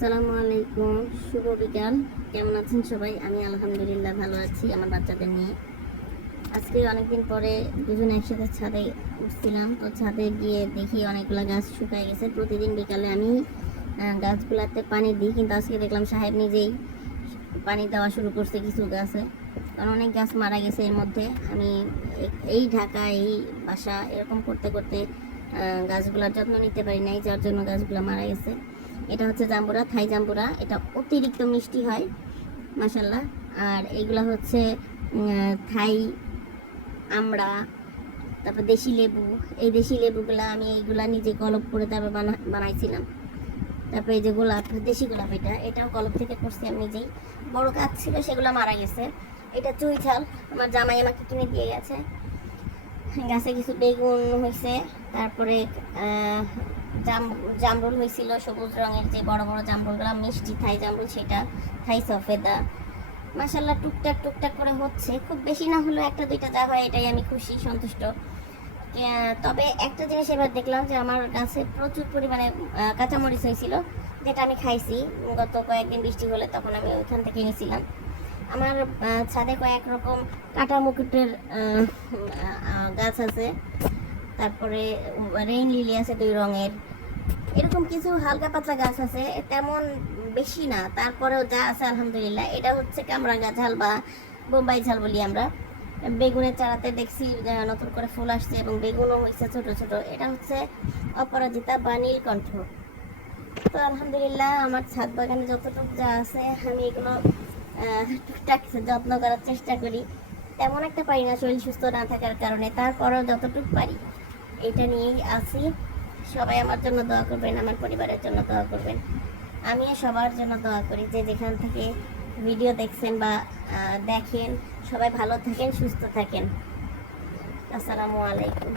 আসসালামু আলাইকুম, শুভ বিকাল। কেমন আছেন সবাই? আমি আলহামদুলিল্লাহ ভালো আছি আমার বাচ্চাদের নিয়ে। আজকে অনেকদিন পরে দুজনে একসাথে ছাদে উঠছিলাম। তো ছাদে গিয়ে দেখি অনেকগুলো গাছ শুকায় গেছে। প্রতিদিন বিকালে আমি গাছগুলাতে পানি দিই, কিন্তু আজকে দেখলাম সাহেব নিজেই পানি দেওয়া শুরু করছে কিছু গাছে, কারণ অনেক গাছ মারা গেছে এর মধ্যে। আমি এই ঢাকা, এই বাসা এরকম করতে করতে গাছগুলোর যত্ন নিতে পারি নাই, যার জন্য গাছগুলো মারা গেছে। এটা হচ্ছে জাম্বুরা, থাই জাম্বুরা। এটা অতিরিক্ত মিষ্টি হয় মাশাল্লাহ। আর এইগুলা হচ্ছে থাই আমড়া, তারপর দেশি লেবু। এই দেশি লেবুগুলা আমি এইগুলা নিজে কলপ করে তারপর বানাইছিলাম। তারপরে এই যে গোলাপ, দেশি গোলাপ, এটাও কলপ থেকে করছি আমি নিজেই। বড় গাছ ছিল সেগুলো মারা গেছে। এটা চুই ঝাল, আমার জামাই আমাকে কিনে দিয়ে গেছে। গাছে কিছু বেগুন হয়েছে, তারপরে জামরুল হয়েছিল সবুজ রঙের, যে বড় বড় জামরুলগুলো মিষ্টি থাই জামরুল, সেটা থাই সফেদা। মাশাল্লাহ টুকটাক টুকটাক করে হচ্ছে, খুব বেশি না হলেও একটা দুইটা যা হয় এটাই আমি খুশি, সন্তুষ্ট। তবে একটা জিনিস এবার দেখলাম যে আমার গাছে প্রচুর পরিমাণে কাঁচামরিচ হয়েছিল, যেটা আমি খাইছি গত কয়েকদিন বৃষ্টি হলে, তখন আমি ওইখান থেকে নিয়েছিলাম। আমার ছাদে কয়েক রকম কাটা মুকুটের গাছ আছে, তারপরে রেইন লিলি আছে 2 রঙের। এরকম কিছু হালকা পাতলা গাছ আছে, তেমন বেশি না, তারপরেও যা আছে আলহামদুলিল্লাহ। এটা হচ্ছে কামরাঙ্গা ঝাল বা বোম্বাই ঝাল বলি আমরা। বেগুনের চারাতে দেখছি নতুন করে ফুল আসছে এবং বেগুনও হয়েছে ছোট ছোট। এটা হচ্ছে অপরাজিতা বা নীলকণ্ঠ। তো আলহামদুলিল্লাহ আমার ছাদ বাগানে যতটুকু যা আছে আমি এগুলো টুকটাক যত্ন করার চেষ্টা করি। তেমন একটা পারি না শরীর সুস্থ না থাকার কারণে, তারপরেও যতটুকু পারি এটা নিয়েই আছি। সবাই আমার জন্য দোয়া করবেন, আমার পরিবারের জন্য দোয়া করবেন। আমিও সবার জন্য দোয়া করি, যে যেখান থেকে ভিডিও দেখছেন বা দেখেন, সবাই ভালো থাকেন, সুস্থ থাকেন। আসসালামু আলাইকুম।